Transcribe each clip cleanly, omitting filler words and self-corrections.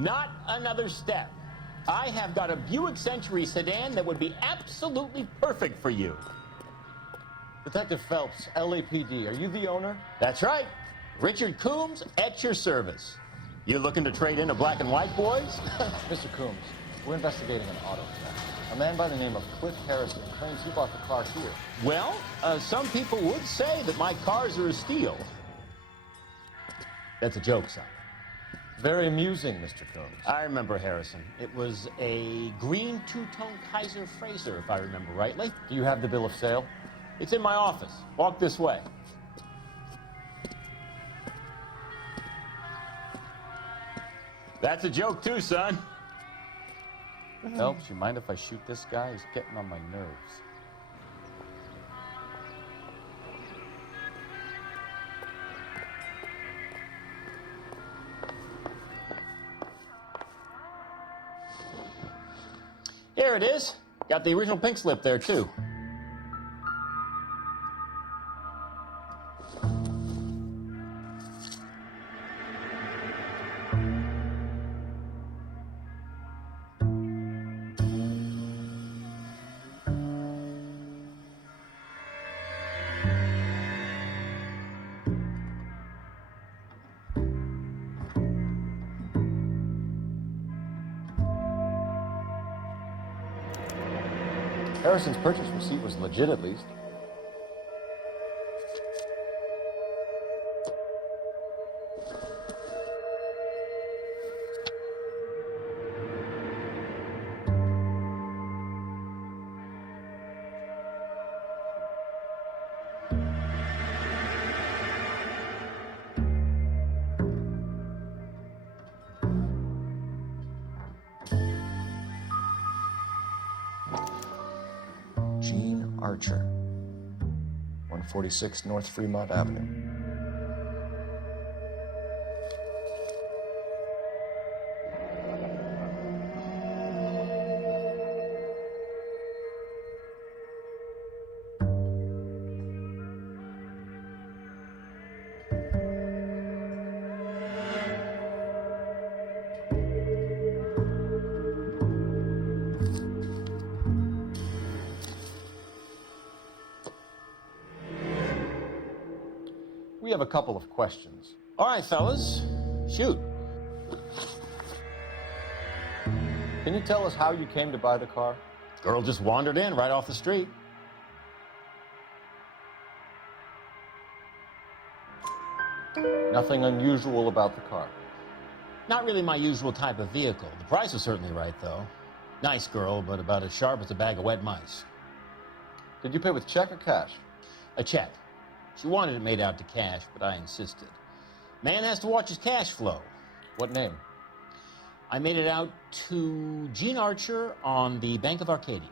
Not another step. I have got a Buick Century sedan that would be absolutely perfect for you. Detective Phelps, LAPD, are you the owner? That's right. Richard Coombs at your service. You looking to trade in a black and white, boys? Mr. Coombs, we're investigating an auto theft. A man by the name of Cliff Harrison claims he bought the car here. Well, some people would say that my cars are a steal. That's a joke, son. Very amusing, Mr. Coombs. I remember Harrison. It was a green two-tone Kaiser Frazer, if I remember rightly. Do you have the bill of sale? It's in my office. Walk this way. That's a joke too, son. Phelps, you mind if I shoot this guy? He's getting on my nerves. Here it is. Got the original pink slip there too. Harrison's purchase receipt was legit, at least. Archer, 146 North Fremont Avenue. We have a couple of questions. All right, fellas, shoot. Can you tell us how you came to buy the car? Girl just wandered in right off the street. Nothing unusual about the car. Not really my usual type of vehicle. The price was certainly right, though. Nice girl, but about as sharp as a bag of wet mice. Did you pay with check or cash? A check. She wanted it made out to cash, but I insisted. Man has to watch his cash flow. What name? I made it out to Gene Archer on the Bank of Arcadia.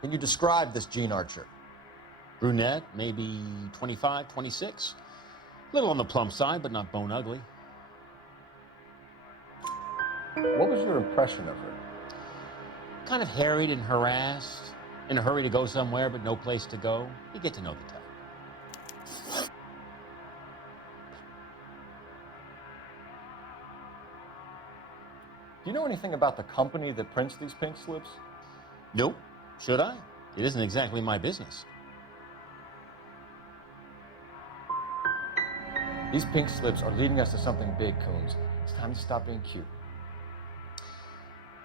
Can you describe this Gene Archer? Brunette, maybe 25, 26. Little on the plump side, but not bone ugly. What was your impression of her? Kind of harried and harassed. In a hurry to go somewhere, but no place to go. You get to know the type. Do you know anything about the company that prints these pink slips? Nope. Should I? It isn't exactly my business. These pink slips are leading us to something big, Coombs. It's time to stop being cute.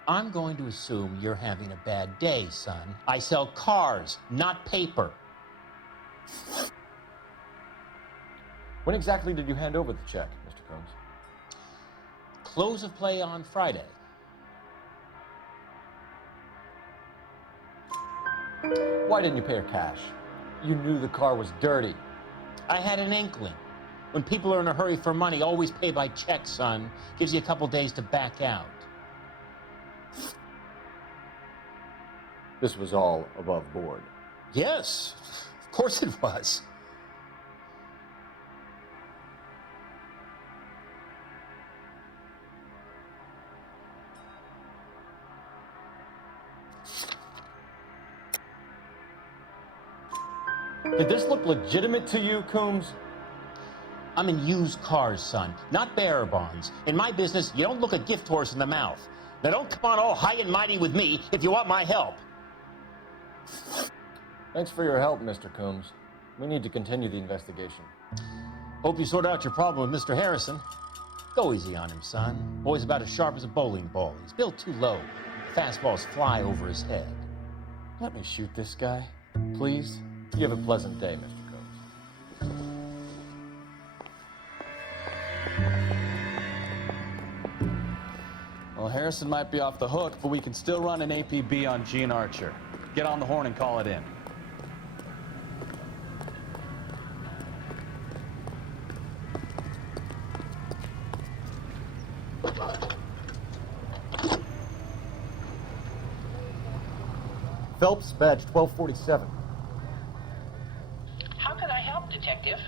I'm going to assume you're having a bad day, son. I sell cars, not paper. When exactly did you hand over the check, Mr. Coombs? Close of play on Friday. Why didn't you pay her cash? You knew the car was dirty. I had an inkling. When people are in a hurry for money, always pay by check, son. Gives you a couple days to back out. This was all above board. Yes, of course it was. Did this look legitimate to you, Coombs? I'm in used cars, son, not bearer bonds. In my business, you don't look a gift horse in the mouth. Now don't come on all high and mighty with me if you want my help. Thanks for your help, Mr. Coombs. We need to continue the investigation. Hope you sort out your problem with Mr. Harrison. Go easy on him, son. Boy's about as sharp as a bowling ball. He's built too low. The fastballs fly over his head. Let me shoot this guy, please. You have a pleasant day, Mr. Coombs. Well, Harrison might be off the hook, but we can still run an APB on Gene Archer. Get on the horn and call it in. Phelps, badge 1247. How can I help, Detective?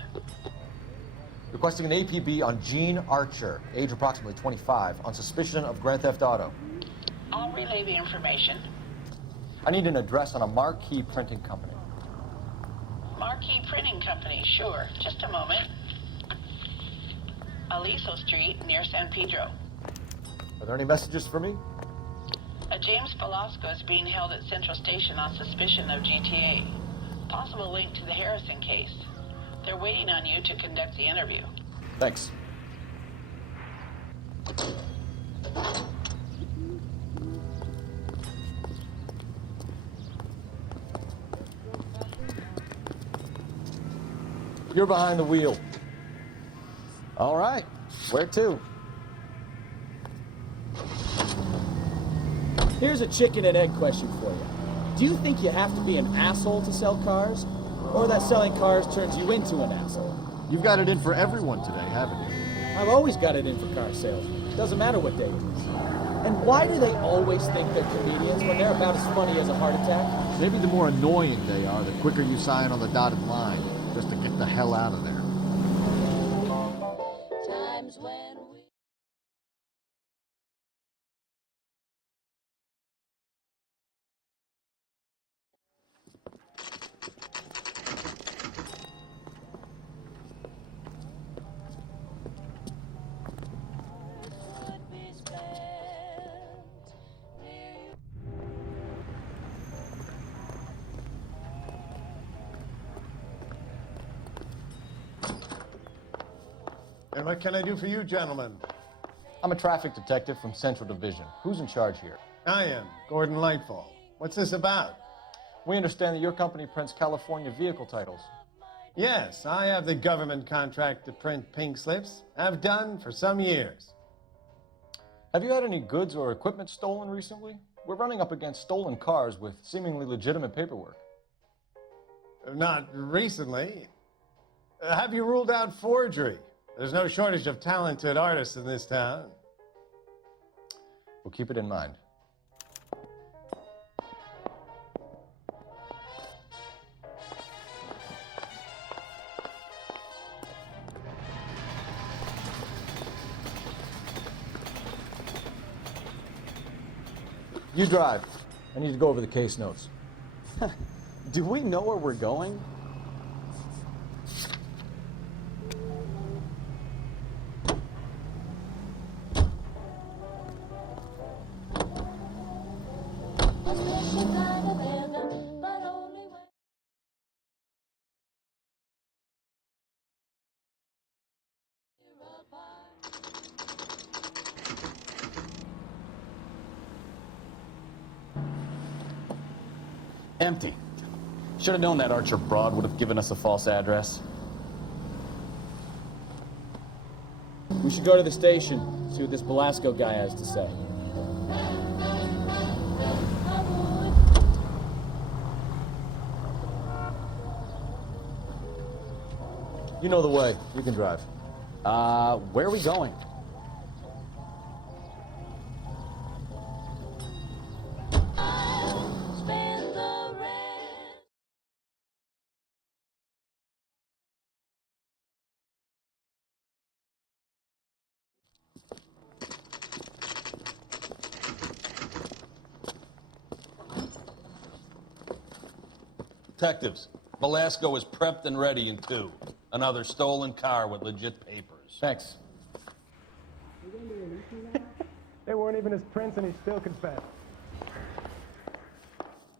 Requesting an APB on Gene Archer, age approximately 25, on suspicion of Grand Theft Auto. I'll relay the information. I need an address on a Marquee Printing Company. Marquee Printing Company, sure. Just a moment. Aliso Street, near San Pedro. Are there any messages for me? A James Velasco is being held at Central Station on suspicion of GTA. Possible link to the Harrison case. They're waiting on you to conduct the interview. Thanks. You're behind the wheel. All right, where to? Here's a chicken and egg question for you. Do you think you have to be an asshole to sell cars? Or that selling cars turns you into an asshole? You've got it in for everyone today, haven't you? I've always got it in for car sales. Doesn't matter what day it is. And why do they always think they're comedians when they're about as funny as a heart attack? Maybe the more annoying they are, the quicker you sign on the dotted line, just to get the hell out of there. Times when we could be spent near you. And what can I do for you, gentlemen? I'm a traffic detective from Central Division. Who's in charge here? I am, Gordon Lightfall. What's this about? We understand that your company prints California vehicle titles. Yes, I have the government contract to print pink slips. I've done for some years. Have you had any goods or equipment stolen recently? We're running up against stolen cars with seemingly legitimate paperwork. Not recently. Have you ruled out forgery? There's no shortage of talented artists in this town. We'll keep it in mind. You drive. I need to go over the case notes. Do we know where we're going? Especially kind of heaven, but only when you're apart. Empty. Should have known that Archer broad would have given us a false address. We should go to the station, see what this Velasco guy has to say. You know the way. You can drive. Where are we going? Spend the rest. Detectives, Velasco is prepped and ready in 2. Another stolen car with legit papers. Thanks. They weren't even his prints, and he still confessed.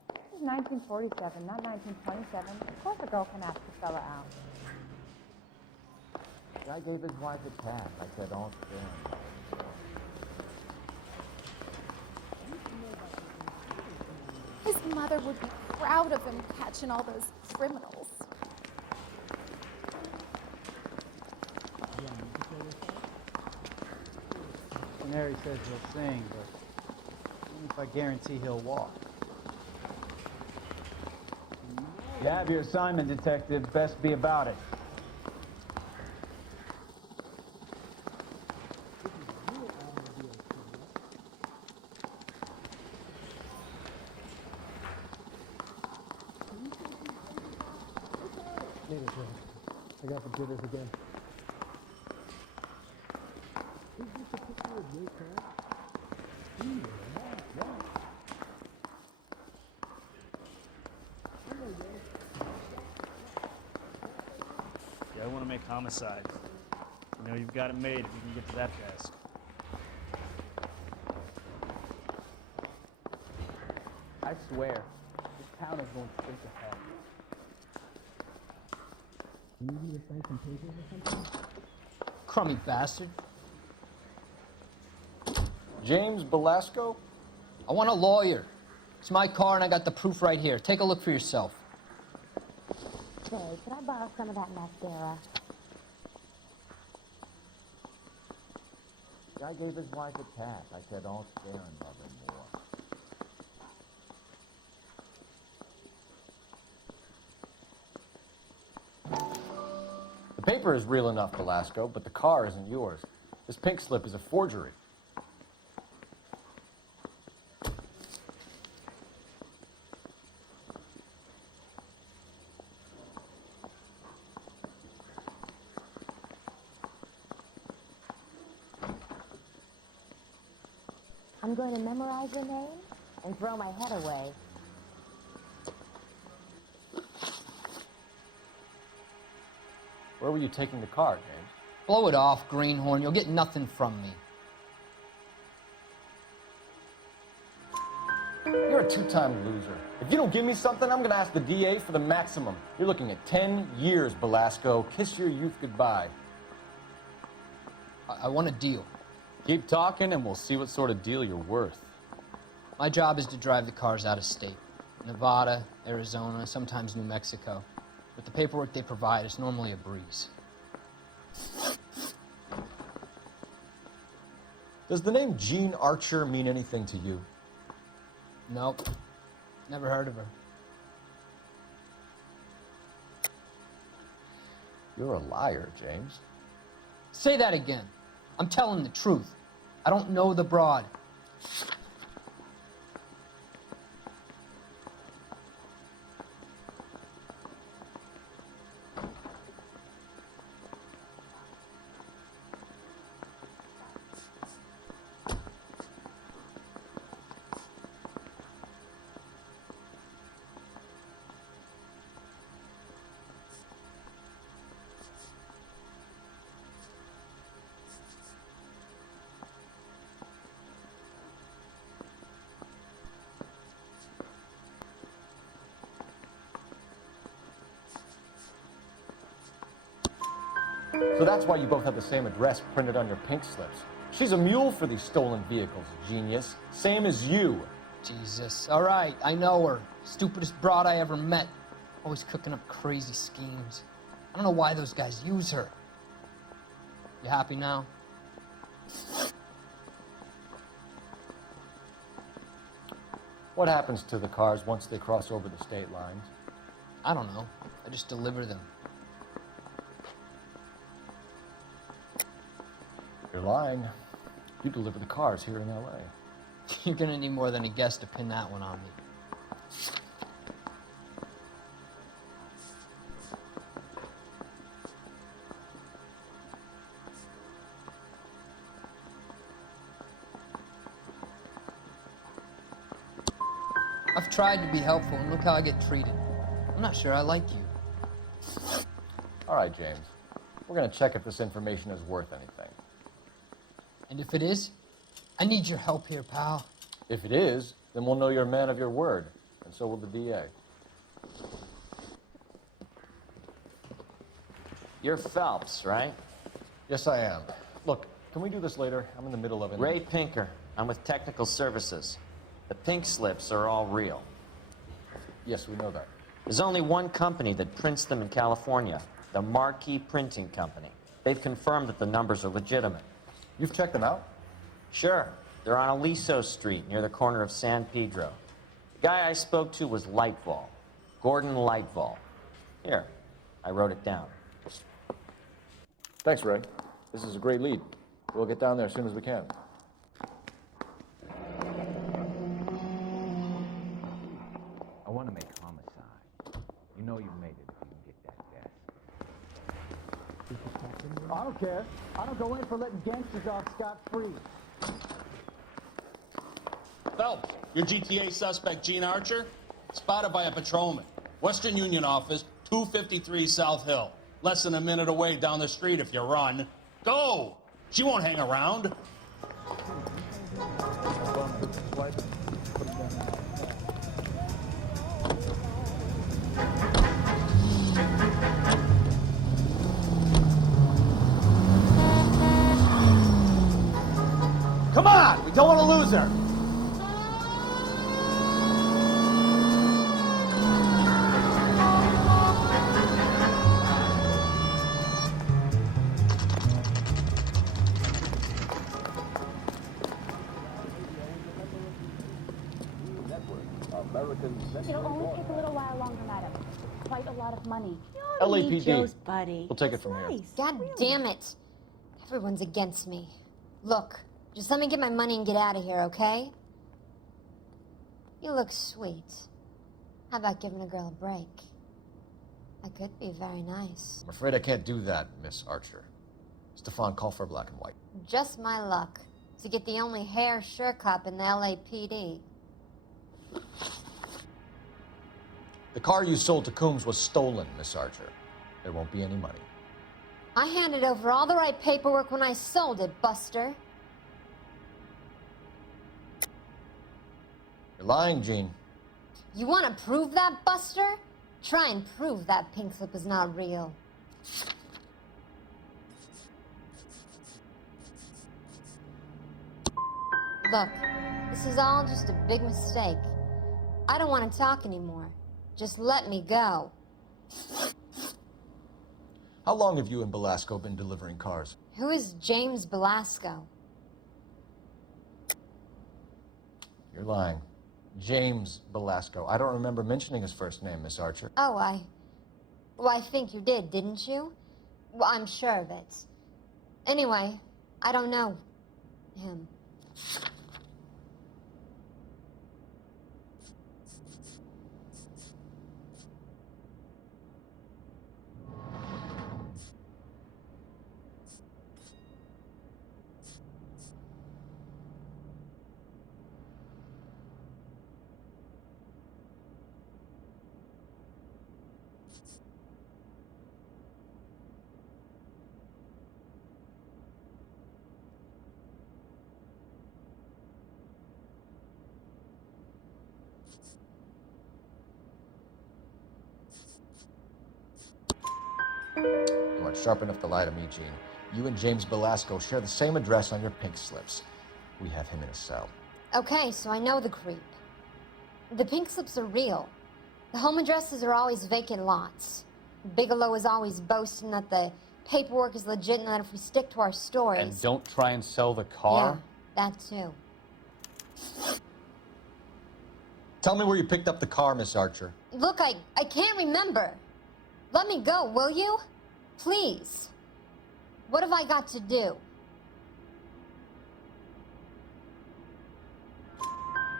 This is 1947, not 1927. Of course a girl can ask the fella out. Guy gave his wife a tap. I said, don't stand. His mother would be proud of him catching all those criminals. Harry says he'll sing, but only if I guarantee he'll walk. You have your assignment, Detective. Best be about it. I got the jitters again. Yeah, I want to make homicide. You know, you've got it made if you can get to that desk. I swear, this town is going straight to hell. Crummy bastard. James Belasco? I want a lawyer. It's my car and I got the proof right here. Take a look for yourself. Say, could I borrow some of that mascara? Guy gave his wife a tap. I said, don't stare and love him more. The paper is real enough, Belasco, but the car isn't yours. This pink slip is a forgery. I'm going to memorize your name and throw my head away. Where were you taking the car, James? Blow it off, greenhorn. You'll get nothing from me. You're a two-time loser. If you don't give me something, I'm going to ask the DA for the maximum. You're looking at 10 years, Belasco. Kiss your youth goodbye. I want a deal. Keep talking and we'll see what sort of deal you're worth. My job is to drive the cars out of state. Nevada, Arizona, sometimes New Mexico. With the paperwork they provide, it's normally a breeze. Does the name Jean Archer mean anything to you? Nope. Never heard of her. You're a liar, James. Say that again. I'm telling the truth. I don't know the broad. So that's why you both have the same address printed on your pink slips. She's a mule for these stolen vehicles, genius. Same as you. Jesus. All right, I know her. Stupidest broad I ever met. Always cooking up crazy schemes. I don't know why those guys use her. You happy now? What happens to the cars once they cross over the state lines? I don't know. I just deliver them. You're lying. You deliver the cars here in L.A. You're gonna need more than a guess to pin that one on me. I've tried to be helpful, and look how I get treated. I'm not sure I like you. All right, James. We're going to check if this information is worth anything. And if it is, I need your help here, pal. If it is, then we'll know you're a man of your word, and so will the DA. You're Phelps, right? Yes, I am. Look, can we do this later? I'm in the middle of it. Ray Pinker. I'm with Technical Services. The pink slips are all real. Yes, we know that. There's only one company that prints them in California, the Marquee Printing Company. They've confirmed that the numbers are legitimate. You've checked them out? Sure. They're on Aliso Street, near the corner of San Pedro. The guy I spoke to was Lightval. Gordon Lightval. Here, I wrote it down. Thanks, Ray. This is a great lead. We'll get down there as soon as we can. I want to make homicide. You know you made it if you can get that gas. I don't care. I don't go in for letting gangsters off scot-free. Phelps, your GTA suspect, Gene Archer, spotted by a patrolman. Western Union office, 253 South Hill. Less than a minute away down the street if you run. Go! She won't hang around. Come on! We don't want to lose her! It'll only take a little while longer, madam. Quite a lot of money. LAPD. Joe's buddy. We'll take it from here. God damn it. Everyone's against me. Look, just let me get my money and get out of here, okay? You look sweet. How about giving a girl a break? That could be very nice. I'm afraid I can't do that, Miss Archer. Stefan, call for black and white. Just my luck to get the only hair sure cop in the LAPD. The car you sold to Coombs was stolen, Miss Archer. There won't be any money. I handed over all the right paperwork when I sold it, Buster. You're lying, Gene. You want to prove that, Buster? Try and prove that pink slip is not real. Look, this is all just a big mistake. I don't want to talk anymore. Just let me go. How long have you and Belasco been delivering cars? Who is James Belasco? You're lying. James Belasco. I don't remember mentioning his first name, Miss Archer. Oh, I think you did, didn't you? Well, I'm sure of it. Anyway, I don't know him. You aren't sharp enough to lie to me, Gene. You and James Belasco share the same address on your pink slips. We have him in a cell. Okay, so I know the creep. The pink slips are real. The home addresses are always vacant lots. Bigelow is always boasting that the paperwork is legit and that if we stick to our stories... And don't try and sell the car? Yeah, that too. Tell me where you picked up the car, Miss Archer. Look, I can't remember. Let me go, will you? Please. What have I got to do?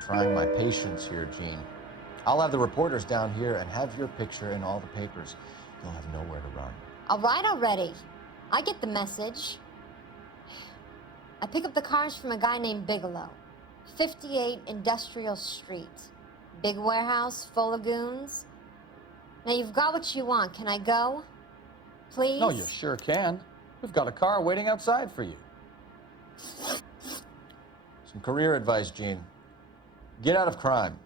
Trying my patience here, Gene. I'll have the reporters down here and have your picture in all the papers. You'll have nowhere to run. All right already. I get the message. I pick up the cars from a guy named Bigelow. 58 Industrial Street. Big warehouse full of goons. Now you've got what you want. Can I go? Please? No, you sure can. We've got a car waiting outside for you. Some career advice, Gene. Get out of crime.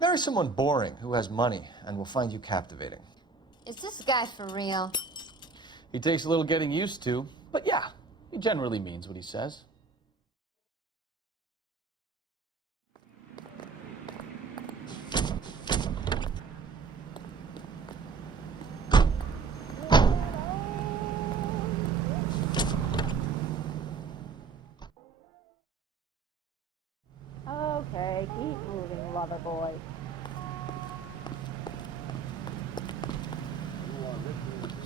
Marry someone boring who has money and will find you captivating. Is this guy for real? He takes a little getting used to, but yeah, he generally means what he says. Okay, keep moving, lover boy.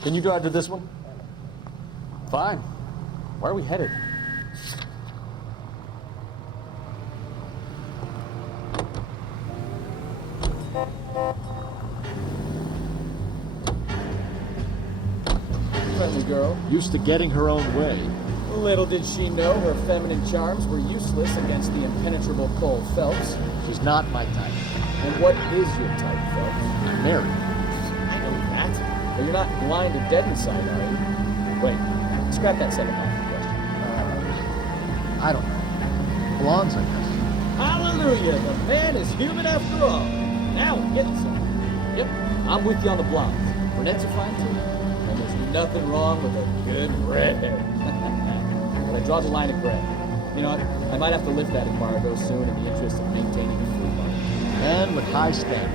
Can you drive to this one? Fine. Where are we headed? Friendly girl. Used to getting her own way. Little did she know her feminine charms were useless against the impenetrable Coul Felps. She's not my type. And what is your type, Phelps? I'm married. I know that. But you're not blind and dead inside, are you? Wait, scrap that second half of the question. I don't know. Blondes, I guess. Hallelujah! The man is human after all. Now we're getting somewhere. Yep, I'm with you on the blondes. Brunettes are fine too. And there's nothing wrong with a good redhead. But I draw the line at gray. You know what? I might have to lift that embargo soon in the interest of maintaining a free market. And with high standards.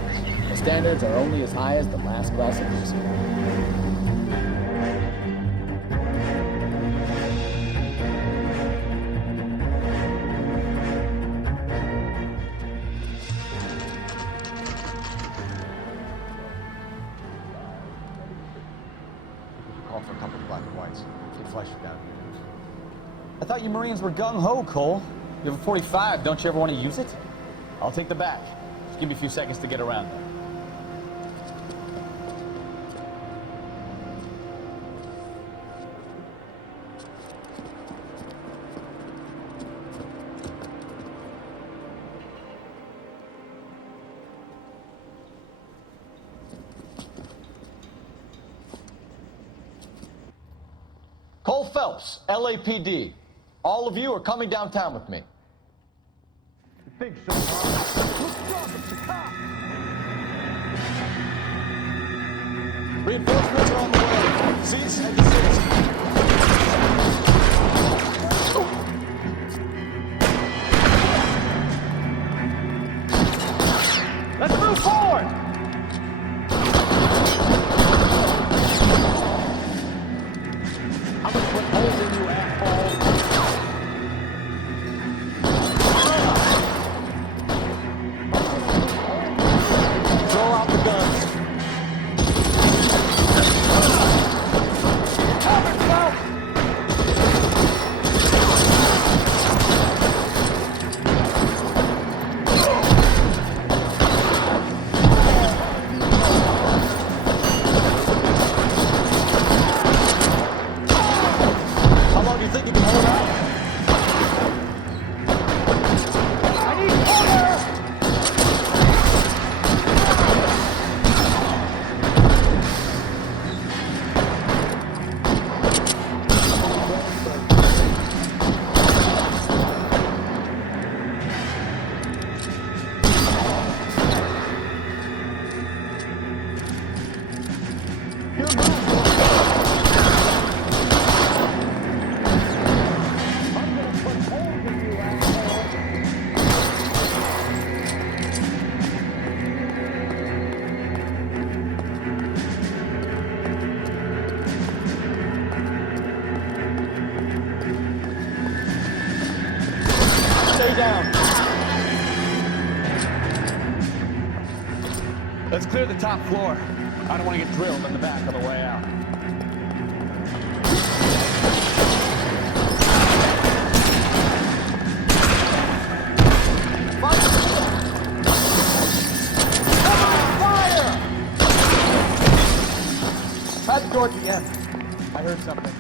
The standards are only as high as the last glass of whiskey. Call for a couple of black and whites. Get flesh down. I thought you Marines were gung-ho, Cole. You have a 45. Don't you ever want to use it? I'll take the back. Just give me a few seconds to get around there. Coul Felps, LAPD. All of you are coming downtown with me. Think so hard. Look up, it's the cop. Reinforcements are on the way. Cease and desist. Let's move forward. I'm gonna put holes in you, asshole. Throw out the guns. Cover, Phelps. How long do you think you can hold out? I need cover. I'm gonna put holes in you, asshole. Stay down. Let's clear the top floor. I don't want to get drilled in the back on the way out. Fire! Head towards the end. I heard something.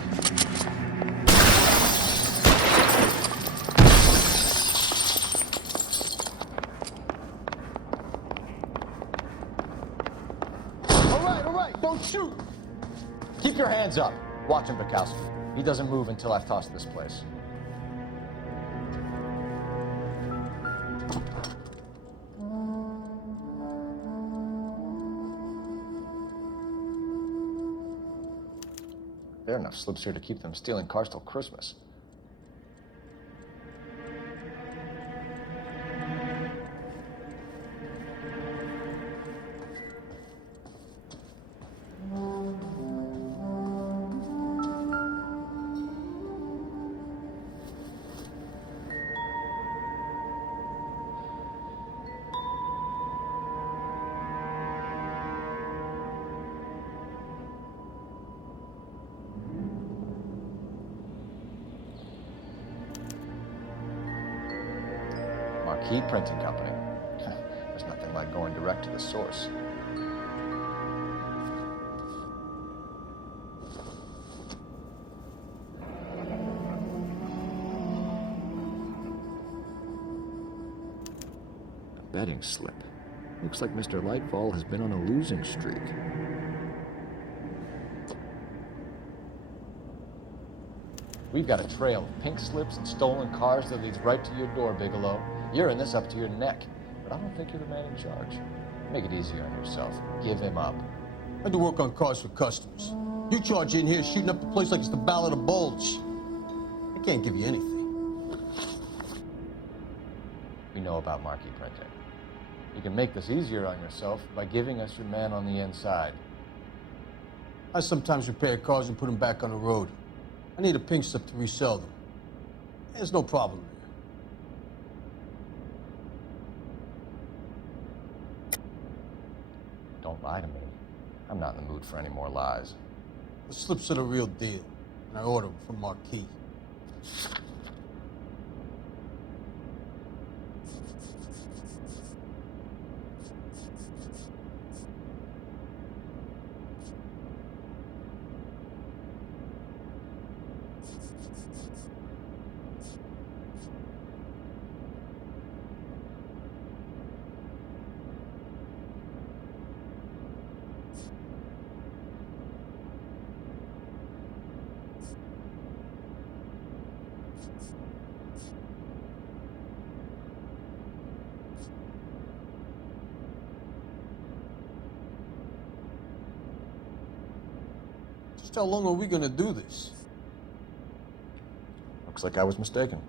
All right, don't shoot. Keep Keep your hands up. Watch him, Bukowski. He doesn't move until I've tossed this place. There are enough slips here to keep them stealing cars till Christmas. Marquee Printing Company. There's nothing like going direct to the source. A betting slip. Looks like Mr. Lightfall has been on a losing streak. We've got a trail of pink slips and stolen cars that leads right to your door, Bigelow. You're in this up to your neck, but I don't think you're the man in charge. Make it easier on yourself. Give him up. I do work on cars for customers. You charge in here shooting up the place like it's the Ballad of Bulge. I can't give you anything. We know about Marquee Printing. You can make this easier on yourself by giving us your man on the inside. I sometimes repair cars and put them back on the road. I need a pink slip to resell them. There's no problem there. Don't lie to me. I'm not in the mood for any more lies. The slips are the real deal, and I order them from Marquee. Just how long are we gonna do this? Looks like I was mistaken.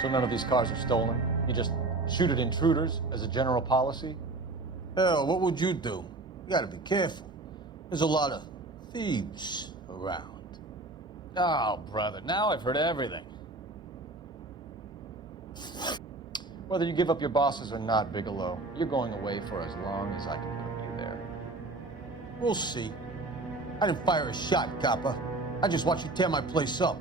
So none of these cars are stolen? You just shoot at intruders as a general policy? Hell, what would you do? You gotta be careful. There's a lot of thieves around. Oh, brother, now I've heard everything. Whether you give up your bosses or not, Bigelow, you're going away for as long as I can put you there. We'll see. I didn't fire a shot, copper. I just watched you tear my place up.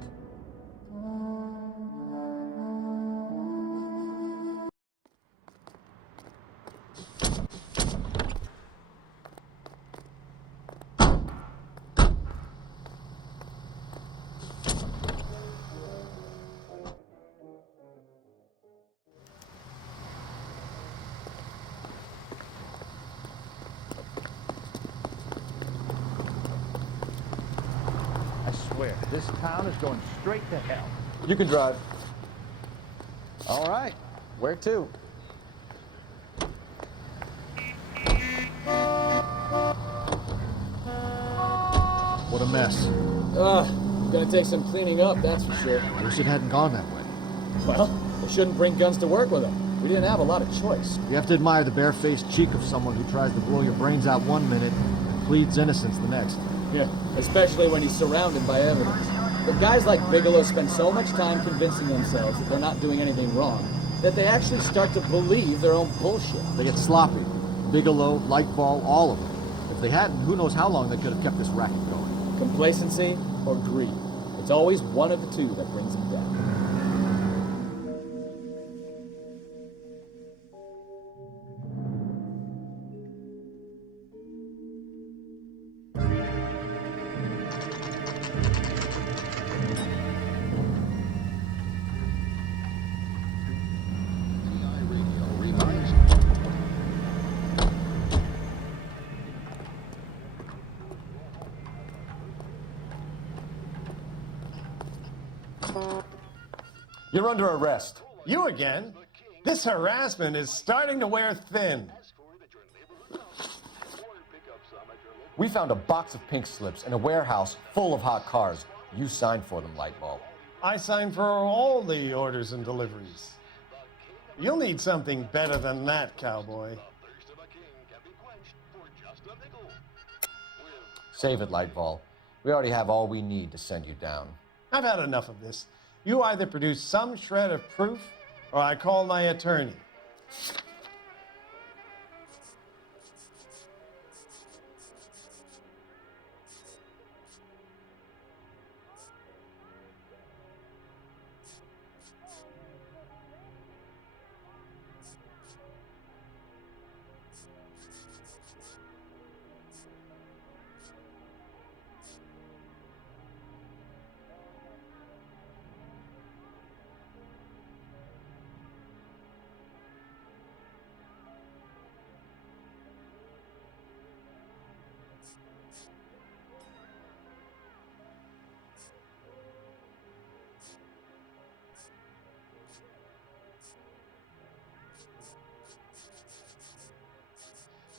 This town is going straight to hell. You can drive. All right. Where to? What a mess. It's gonna take some cleaning up, that's for sure. I wish it hadn't gone that way. Well, we shouldn't bring guns to work with them. We didn't have a lot of choice. You have to admire the barefaced cheek of someone who tries to blow your brains out one minute and pleads innocence the next. Yeah, especially when he's surrounded by evidence. But guys like Bigelow spend so much time convincing themselves that they're not doing anything wrong, that they actually start to believe their own bullshit. They get sloppy. Bigelow, Lightfall, all of them. If they hadn't, who knows how long they could have kept this racket going. Complacency or greed. It's always one of the two that brings them down. You're under arrest. You again? This harassment is starting to wear thin. We found a box of pink slips in a warehouse full of hot cars. You signed for them, Lightbulb. I signed for all the orders and deliveries. You'll need something better than that, cowboy. Save it, Lightball. We already have all we need to send you down. I've had enough of this. You either produce some shred of proof, or I call my attorney.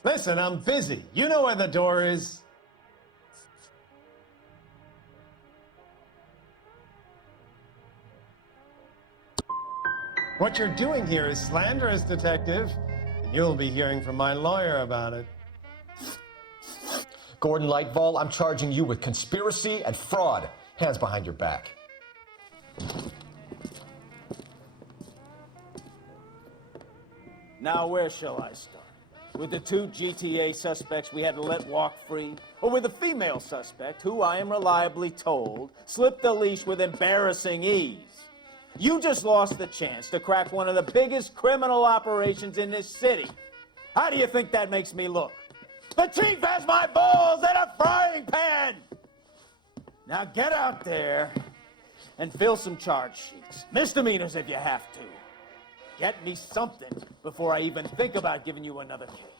Listen, I'm busy. You know where the door is. What you're doing here is slanderous, Detective, and you'll be hearing from my lawyer about it. Gordon Lightball, I'm charging you with conspiracy and fraud. Hands behind your back. Now, where shall I start? With the 2 GTA suspects we had to let walk free? Or with the female suspect, who I am reliably told slipped the leash with embarrassing ease? You just lost the chance to crack one of the biggest criminal operations in this city. How do you think that makes me look? The chief has my balls in a frying pan! Now get out there and fill some charge sheets. Misdemeanors if you have to. Get me something before I even think about giving you another case.